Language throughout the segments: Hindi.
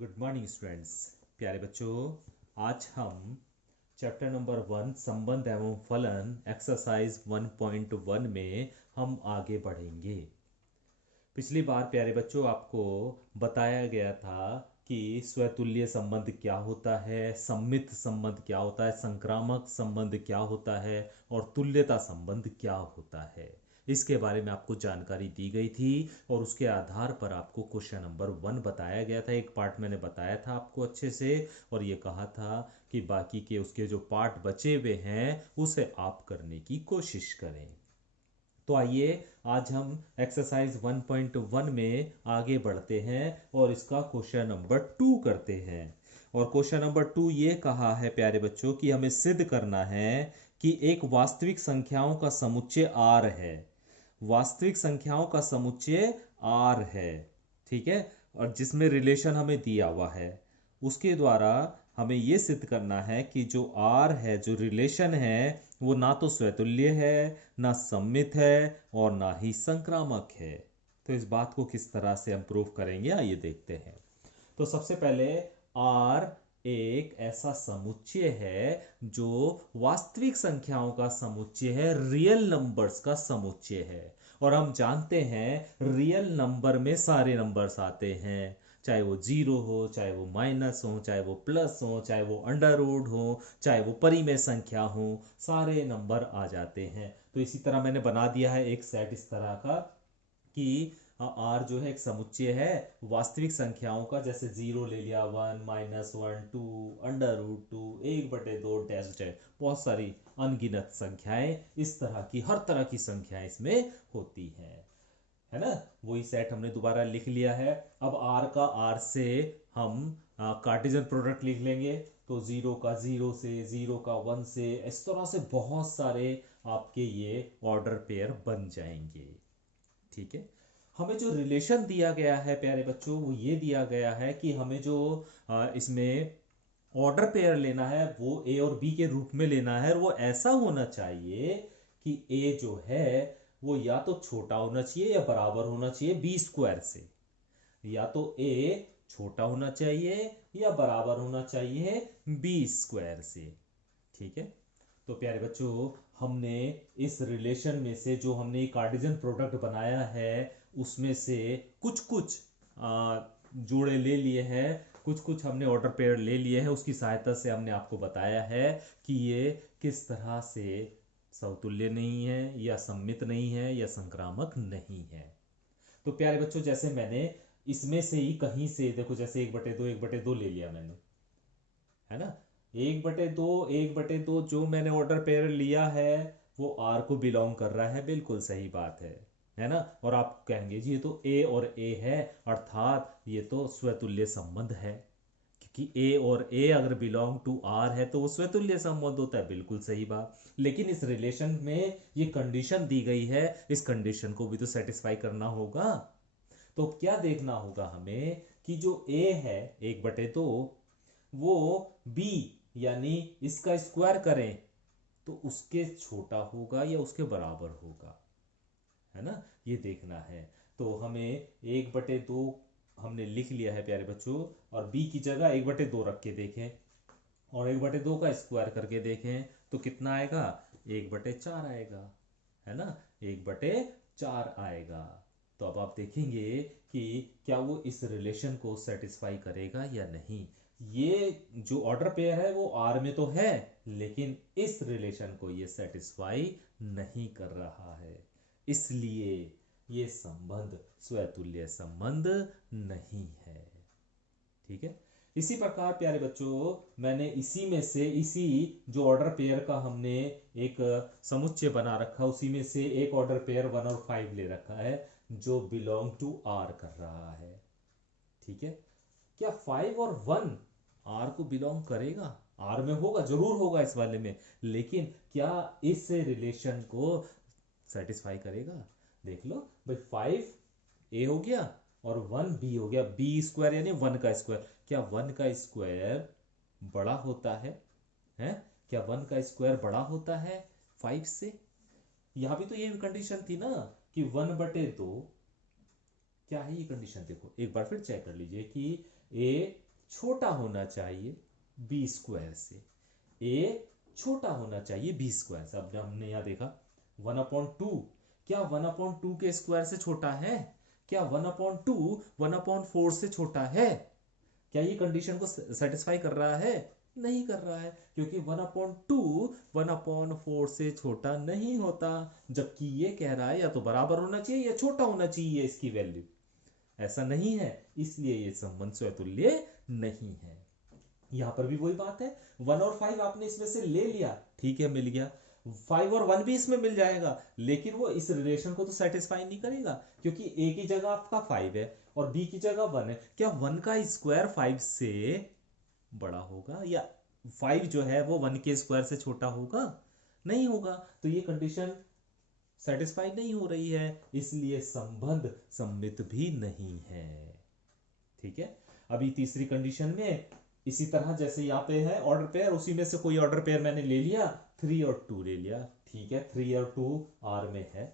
Good morning students. प्यारे बच्चों, आज हम चैप्टर नंबर 1 संबंध एवं फलन एक्सरसाइज 1.1 में हम आगे बढ़ेंगे। पिछली बार प्यारे बच्चों आपको बताया गया था कि स्वतुल्य संबंध क्या होता है, सम्मित संबंध क्या होता है, संक्रामक संबंध क्या होता है और तुल्यता संबंध क्या होता है। इसके बारे में आपको जानकारी दी गई थी और उसके आधार पर आपको क्वेश्चन नंबर 1 बताया गया था। एक पार्ट मैंने बताया था आपको अच्छे से और ये कहा था कि बाकी के उसके जो पार्ट बचे हुए हैं उसे आप करने की कोशिश करें। तो आइए आज हम एक्सरसाइज 1.1 में आगे बढ़ते हैं और इसका क्वेश्चन नंबर 2 करते हैं। और क्वेश्चन नंबर 2 ये कहा है प्यारे बच्चों कि हमें सिद्ध करना है कि एक वास्तविक संख्याओं का समुच्चय R है। वास्तविक संख्याओं का समुच्चय R है, ठीक है, और जिसमें रिलेशन हमें दिया हुआ है उसके द्वारा हमें यह सिद्ध करना है कि जो R है, जो रिलेशन है, वो ना तो स्वतुल्य है, ना सम्मित है और ना ही संक्रामक है। तो इस बात को किस तरह से हम प्रूव करेंगे, आइए देखते हैं। तो सबसे पहले R एक ऐसा समुच्चय है जो वास्तविक संख्याओं का समुच्चय है, रियल नंबर्स का समुच्चय है। और हम जानते हैं रियल नंबर में सारे नंबर्स आते हैं, चाहे वो जीरो हो, चाहे वो माइनस हो, चाहे वो प्लस हो, चाहे वो अंडर रूट हो, चाहे वो परिमेय संख्या हो, सारे नंबर आ जाते हैं। तो इसी तरह मैंने बना दिया है एक सेट इस तरह का कि आर जो है एक समुच्चय है वास्तविक संख्याओं का। जैसे जीरो ले लिया, 1 -1 2 अंडर रूट 2 1/2 डैश डैश, बहुत सारी अनगिनत संख्याएं, इस तरह की हर तरह की संख्याएं इसमें होती हैं, है ना। वही सेट हमने दोबारा लिख लिया है। अब आर का आर से हम कार्टेशियन प्रोडक्ट लिख लेंगे। तो जीरो का जीरो से, जीरो का 1 से, इस तरह से बहुत सारे आपके ये ऑर्डर पेयर बन जाएंगे, ठीक है। हमें जो रिलेशन दिया गया है प्यारे बच्चों वो ये दिया गया है कि हमें जो इसमें ऑर्डर पेयर लेना है वो ए और बी के रूप में लेना है, और वो ऐसा होना चाहिए कि ए जो है वो या तो छोटा होना चाहिए या बराबर होना चाहिए बी स्क्वायर से। या तो ए छोटा होना चाहिए या बराबर होना चाहिए बी स्क्वायर से, ठीक है। तो प्यारे बच्चों, हमने इस रिलेशन में से जो हमने कार्टेशियन प्रोडक्ट बनाया है उसमें से कुछ कुछ जोड़े ले लिए हैं, कुछ कुछ हमने ऑर्डर पेयर ले लिए हैं। उसकी सहायता से हमने आपको बताया है कि ये किस तरह से समतुल्य नहीं है या सम्मित नहीं है या संक्रामक नहीं है। तो प्यारे बच्चों, जैसे मैंने इसमें से ही कहीं से देखो, जैसे 1/2 1/2 ले लिया मैंने, है ना। 1/2 1/2 जो मैंने ऑर्डर पेयर लिया है वो आर को बिलोंग कर रहा है, बिल्कुल सही बात है ना। और आप कहेंगे जी ये तो ए और ए है, अर्थात ये तो स्वतुल्य संबंध है, क्योंकि ए और ए अगर बिलोंग टू आर है तो वो स्वतुल्य संबंध होता है, बिल्कुल सही बात। लेकिन इस रिलेशन में ये कंडीशन दी गई है, इस कंडीशन को भी तो सेटिस्फाई करना होगा। तो क्या देखना होगा हमें कि जो ए है 1/2 वो बी यानी इसका स्क्वायर करें तो उसके छोटा होगा या उसके बराबर होगा, है ना, ये देखना है। तो हमें 1/2 हमने लिख लिया है प्यारे बच्चों, और बी की जगह 1/2 रख के देखें और 1/2 का स्क्वायर करके देखें तो कितना आएगा, 1/4 आएगा, है ना, 1/4 आएगा। तो अब आप देखेंगे कि क्या वो इस रिलेशन को सेटिस्फाई करेगा या नहीं। ये जो ऑर्डर पेयर है वो आर में तो है, लेकिन इस रिलेशन को ये सेटिस्फाई नहीं कर रहा है, इसलिए ये संबंध स्वतुल्य संबंध नहीं है, ठीक है। इसी प्रकार प्यारे बच्चों, मैंने इसी में से, इसी जो ऑर्डर पेयर का हमने एक समुच्चय बना रखा, उसी में से एक ऑर्डर पेयर 1 और 5 ले रखा है जो बिलोंग टू आर कर रहा है, ठीक है। क्या 5 और 1 आर को बिलोंग करेगा, आर में होगा, जरूर होगा इस वाले में, लेकिन क्या इस रिलेशन को सेटिस्फाई करेगा। देख लो भाई, 5 ए हो गया और 1 बी हो गया, बी स्क्वायर यानी 1 का स्क्वायर। क्या 1 का स्क्वायर बड़ा होता है क्या 1 का स्क्वायर बड़ा होता है 5 से। यहां भी तो ये कंडीशन थी ना कि 1/2, क्या है ये कंडीशन, देखो एक बार फिर चेक कर लीजिए कि ए छोटा होना चाहिए बी स्क्वायर से, ए छोटा होना चाहिए बी स्क्वायर से। अब हमने यहां देखा 1/2, क्या 1/2 के स्क्वायर से छोटा है? क्या 1/2 1/4 से छोटा है? क्या ये कंडीशन को सेटिस्फाई कर रहा है? नहीं कर रहा है, क्योंकि 1/2 1/4 से छोटा नहीं होता। जबकि ये कह रहा है या तो बराबर होना चाहिए या छोटा होना चाहिए इसकी वैल्यू। ऐसा नहीं है, इसलिए ये संबंध स्वतुल्य नहीं है। यहां पर भी वही बात है, 1 और 5 आपने इसमें से ले लिया, ठीक है, मिल गया। 5 और 1 भी इसमें मिल जाएगा, लेकिन वो इस रिलेशन को तो सेटिस्फाई नहीं करेगा, क्योंकि ए की जगह आपका 5 है और बी की जगह 1 है। क्या 1 का स्क्वायर 5 से बड़ा होगा, या 5 जो है वो 1 के स्क्वायर से छोटा होगा? नहीं होगा। तो ये कंडीशन सेटिस्फाई नहीं हो रही है, इसलिए संबंध सम्मित भी नहीं है। ठीक है। अभी तीसरी कंडीशन में इसी तरह जैसे यहाँ पे है ऑर्डर पेयर, उसी में से कोई ऑर्डर पेयर मैंने ले लिया, 3 और 2 ले लिया। ठीक है, 3 और 2 आर में है,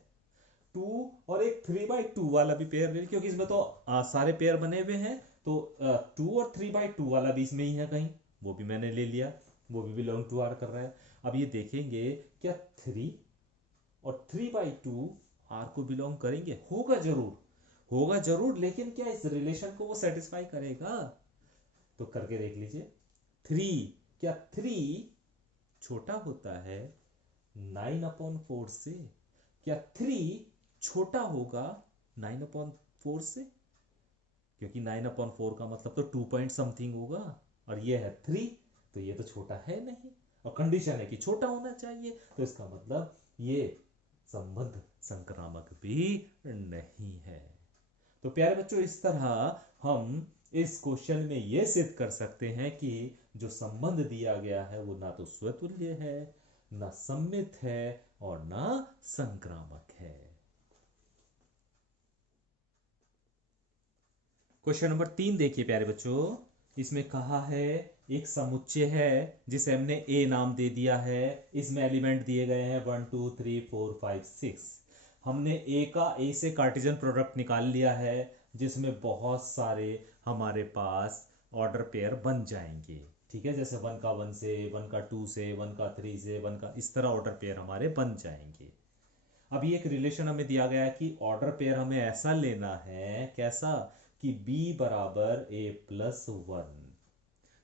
2 और एक 3/2 वाला भी पेयर ले लिया, क्योंकि इसमें तो सारे पेयर बने हुए हैं, तो 2 और 3/2 वाला भी इसमें ही है कहीं, वो भी मैंने ले लिया, वो भी बिलोंग टू आर कर रहा है। अब ये देखेंगे क्या 3 और 3/2 आर को बिलोंग करेंगे? होगा जरूर, होगा जरूर, लेकिन क्या इस रिलेशन को वो सेटिस्फाई करेगा? तो करके देख लीजिए। 3, क्या 3 छोटा होता है 9/4 से? क्या 3 छोटा होगा 9/4 से? क्योंकि 9/4 का मतलब तो 2 पॉइंट समथिंग होगा, और ये है 3, तो ये तो छोटा है नहीं, और कंडीशन है कि छोटा होना चाहिए, तो इसका मतलब ये संबंध संक्रामक भी नहीं है। तो प्यारे बच्चों, इस तरह हम इस क्वेश्चन में यह सिद्ध कर सकते हैं कि जो संबंध दिया गया है वो ना तो स्वतुल्य है, ना सम्मित है, और ना संक्रामक है। क्वेश्चन नंबर 3 देखिए प्यारे बच्चों। इसमें कहा है एक समुच्चय है जिसे हमने ए नाम दे दिया है, इसमें एलिमेंट दिए गए हैं 1 2 3 4 5 6। हमने ए से कार्टेशियन प्रोडक्ट निकाल लिया है, जिसमें बहुत सारे हमारे पास ऑर्डर पेयर बन जाएंगे। ठीक है, जैसे 1 का 1 से, 1 का 2 से, 1 का 3 से, 1 का, इस तरह ऑर्डर पेयर हमारे बन जाएंगे। अभी एक रिलेशन हमें दिया गया है कि ऑर्डर पेयर हमें ऐसा लेना है, कैसा, कि b बराबर a+1,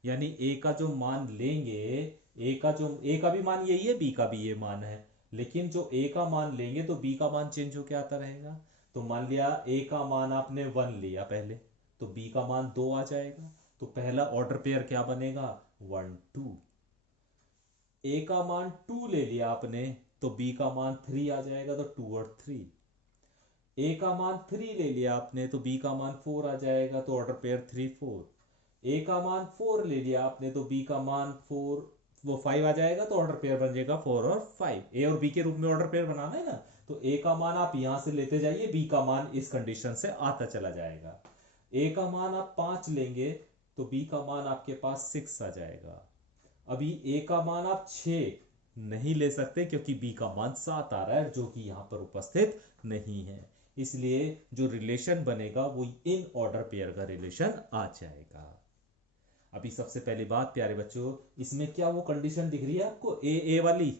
यानी a का जो मान लेंगे, a का भी मान यही है, b का भी ये मान है, लेकिन जो a का मान लेंगे तो b का मान चेंज होकर आता रहेगा। तो मान लिया a का मान आपने 1 लिया पहले, तो b का मान 2 आ जाएगा, तो पहला ऑर्डर पेयर क्या बनेगा, 1 2। a का मान 2 ले लिया आपने, तो b का मान 3 आ जाएगा, तो 2 और 3। a का मान 3 ले लिया आपने, तो b का मान 4 आ जाएगा, तो ऑर्डर पेयर 3 4। a का मान 4 ले लिया आपने, तो b का मान 4 वो 5 आ जाएगा, तो ऑर्डर पेयर बन जाएगा 4 और 5। a और b के रूप में ऑर्डर पेयर बनाना है ना, तो a का मान आप यहां से लेते जाइए, b का मान इस कंडीशन से आता चला जाएगा। a का मान आप 5 लेंगे, तो b का मान आपके पास 6 आ जाएगा। अभी a का मान आप 6 नहीं ले सकते, क्योंकि b का मान 7 आ रहा है, जो कि यहां पर उपस्थित नहीं है, इसलिए जो रिलेशन बनेगा वो इन ऑर्डर पेयर का रिलेशन आ जाएगा। अभी सबसे पहली बात प्यारे बच्चों, इसमें क्या वो कंडीशन दिख रही है आपको ए वाली?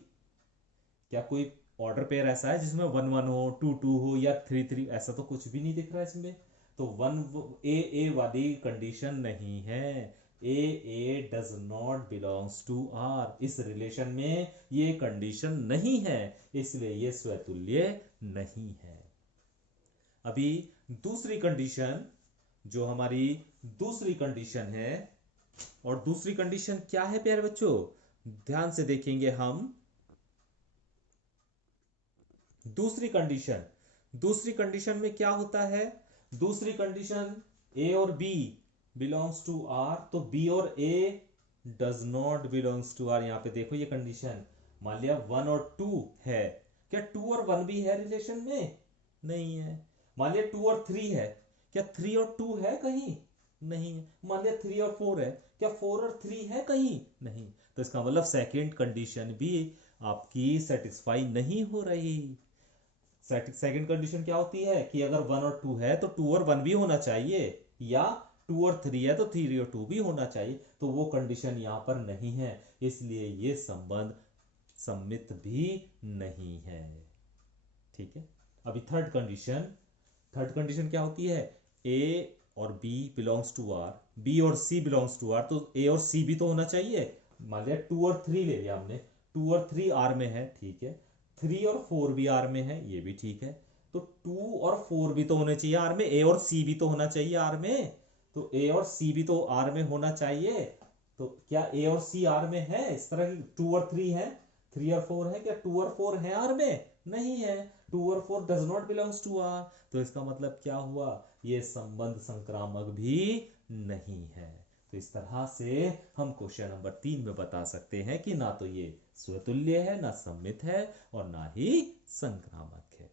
क्या कोई ऑर्डर पेयर ऐसा है जिसमें 1 1 हो, 2 2 हो, या 3 3? ऐसा तो कुछ भी नहीं दिख रहा है इसमें, तो 1 ए वाली कंडीशन नहीं है। A does not belongs to R, इस रिलेशन में ये कंडीशन नहीं है, इसलिए ये स्वतुल्य नहीं है। अभी दूसरी कंडीशन, जो हमारी दूसरी कंडीशन है, और दूसरी कंडीशन क्या है प्यारे बच्चों, ध्यान से देखेंगे हम। दूसरी कंडीशन में क्या होता है, दूसरी कंडीशन ए और बी बिलोंग्स टू आर, तो बी और A does not belongs to R. यहां पे देखो ये कंडीशन, मान लिया 1 और 2 है, क्या 2 और 1 भी है रिलेशन में? नहीं है। मान लिया 2 और 3 है, क्या 3 और 2 है कहीं? नहीं है। मान लिया 3 और 4 है, क्या 4 और 3 है कहीं? नहीं। तो इसका मतलब सेकंड कंडीशन भी आपकी सेटिस्फाई नहीं हो रही। सेकंड कंडीशन क्या होती है कि अगर 1 और 2 है तो 2 और 1 भी होना चाहिए, या टू और थ्री है तो थ्री और टू भी होना चाहिए, तो वो कंडीशन यहाँ पर नहीं है, इसलिए ये संबंध सम्मित भी नहीं है। ठीक है, अभी थर्ड कंडीशन क्या होती है? ए और B belongs to R, B और सी बिलोंग्स टू आर, तो ए और सी भी तो होना चाहिए। मान लिया टू और थ्री ले लिया हमने, टू और थ्री आर में है, ठीक है, थ्री और फोर भी आर में है, ये भी ठीक है, तो टू और फोर भी तो होने चाहिए आर में, ए और सी भी तो होना चाहिए आर में, तो ए और सी भी तो आर में होना चाहिए। तो क्या ए और सी आर में है? इस तरह की टू और थ्री है, थ्री और फोर है, क्या टू और फोर है आर में? नहीं है, टू और four does not belongs to R, तो इसका मतलब क्या हुआ? ये संबंध संक्रामक भी नहीं है। तो इस तरह से हम क्वेश्चन नंबर 3 में बता सकते हैं कि ना तो ये स्वतुल्य है, ना सम्मित है, और ना ही संक्रामक है।